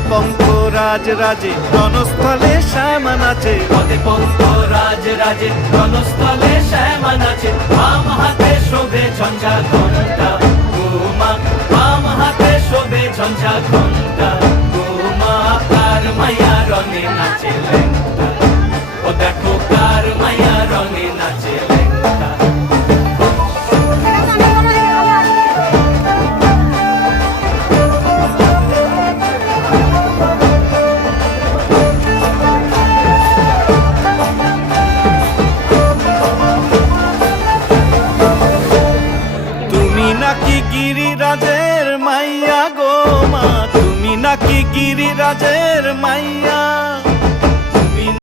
পদে পঙ্ক রাজ রাজে রণস্থলে শ্যামা নাচে, পদে পঙ্ক রাজ রাজে রণস্থলে শ্যামা নাচে। বাম হাতে শোভে ঝঞ্ঝা ঘণ্টা গোমা, বাম হাতে শোভে ঝঞ্ঝা ঘণ্টা গোমা। কার মায়া রঙে নাচে লেঙ্গা, ও দেখো কার মায়া রঙে নাচে লেঙ্গা। তুমি নাকি গিরিরাজের মাইয়া গো মা, তুমি নাকি গিরিরাজের মাইয়া।